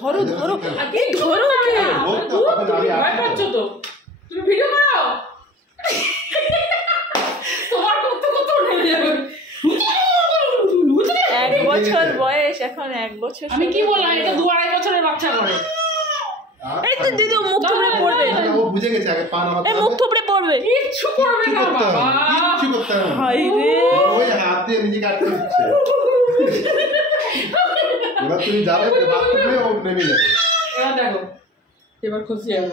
ধরো ধরো আগে ধরো ভয় পাচ্ছ তো তুমি ভিডিও করো তোমার কত কত নেমে যাবে 1 বছর বয়স এখন 1 বছর আমি কি বললাম এটা 2-2.5 বছরের বাচ্চা করে এই তো দিদি মুখ থুবড়ে পড়বে ও বুঝে গেছে আগে পা নামাতে এই মুখ থুবড়ে পড়বে কিচ্ছু করবে না বাবা কিচ্ছু করতে হবে হাই রে ওই হাত দিয়ে নিজে কাটতে দিচ্ছে এবার তুমি যাবে বাথরুমে ও নেমে যাবে এবার দেখো এবার খুশি হবে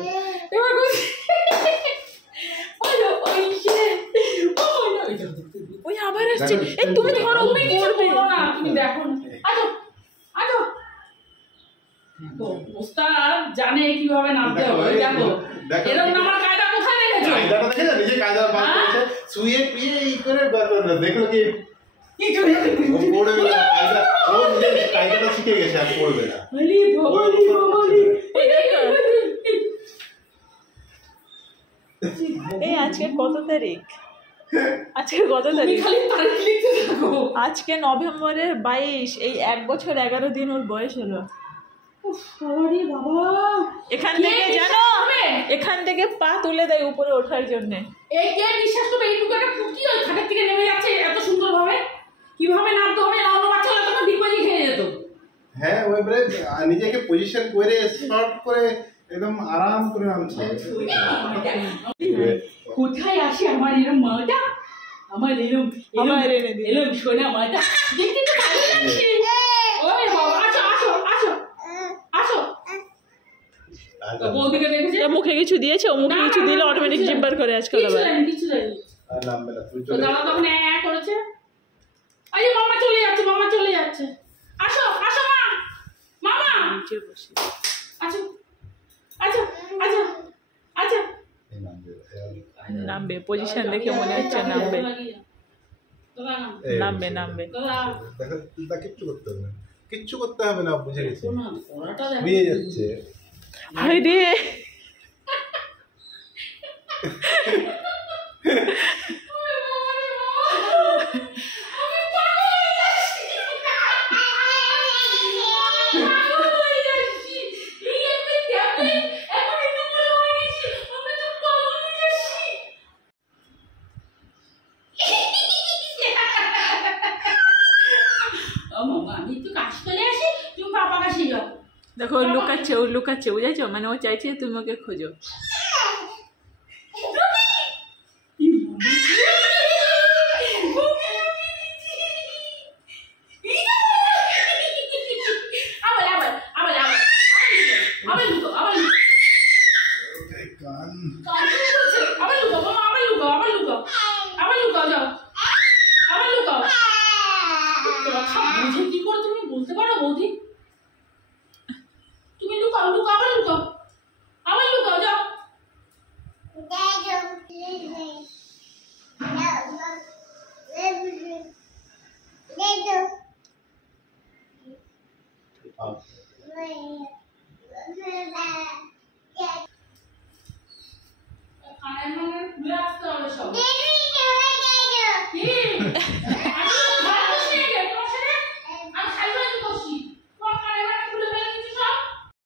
এবার খুশি ওই আবার আসছে এই তুমি ধরো পড়বে না তুমি দেখো আজো আজো তো ওস্তাদ জানে কিভাবে নামতে হবে দেখো এরকম নামার কায়দা কোথায় দেখেছো কায়দাটা দেখে না নিজে কায়দা বার করেছে শুয়ে পিয়ে এই করে দেখো কি কি করে পড়বে না কায়দা ও নিজে কায়দাটা শিখে গেছে আর পড়বে না বলি ভগবানি ভগবানি এই আজকে কত তারিখ আজকে কত তারিখ খালি তারিখ লিখতে থাকো আজকে নভেম্বরের 22 এই 1 বছর 11 দিন ওর বয়স হলো আরে বাবা এখান থেকে জানো এখান থেকে পা তুলে দেয় উপরে ওঠার জন্য এই কে বিশ্বাস করবে এই টুকাটা ফুটি ওই খাটের থেকে নেমে যাচ্ছে এত সুন্দর ভাবে কিভাবে নামতে হবে না অন্য বাচ্চা হলে তখন ডিগবাজি খেয়ে যেত হ্যাঁ ওইবারে নিজেকে পজিশন করে শর্ট করে একদম আরাম করে নামছে কোথায় আসে আমার এরকম মাটা আমার এরকম এরকম সোনা মাটা দেখতে তো ভালো লাগছে ওই বাবা আসো আসো আসো আসো তো বৌদিকে দেখেছে মুখে কিছু দিয়েছে ও মুখে কিছু দিলে অটোমেটিক জিম্বার করে আজকাল আবার কিছু দেয়নি আর নামবে না তুই তো দাদা তখন করেছে আরে মামা চলে যাচ্ছে আসো আসো মা মামা নিচে বসে আসো আসো আসো আসো নামবে পজিশন দেখে মনে হচ্ছে নামবে নামবে নামবে দেখো কিচ্ছু করতে হবে না বুঝে গেছি বুঝে যাচ্ছে হাই রে দেখো ও লুকাচ্ছে বুঝেছো মানে ও চাইছে তুমি ওকে খোঁজো কি করে তুমি বলতে পারো বৌদি